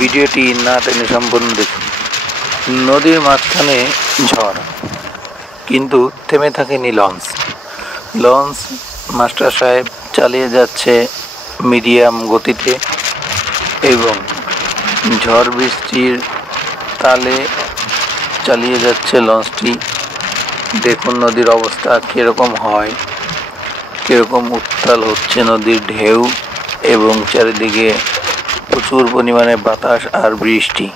ভিডিওটি না টেনে সম্পূর্ণ দেখুন। নদীর মাঝখানে ঝড়, কিন্তু থেমে থাকেনি লঞ্চ। মাস্টার সাহেব চালিয়ে যাচ্ছে মিডিয়াম গতিতে এবং ঝড় বৃষ্টির তালে চালিয়ে যাচ্ছে লঞ্চটি। দেখুন নদীর অবস্থা কীরকম হয়, কীরকম উত্তাল হচ্ছে নদীর ঢেউ এবং চারিদিকে প্রচুর পরিমাণে বাতাস আর বৃষ্টি।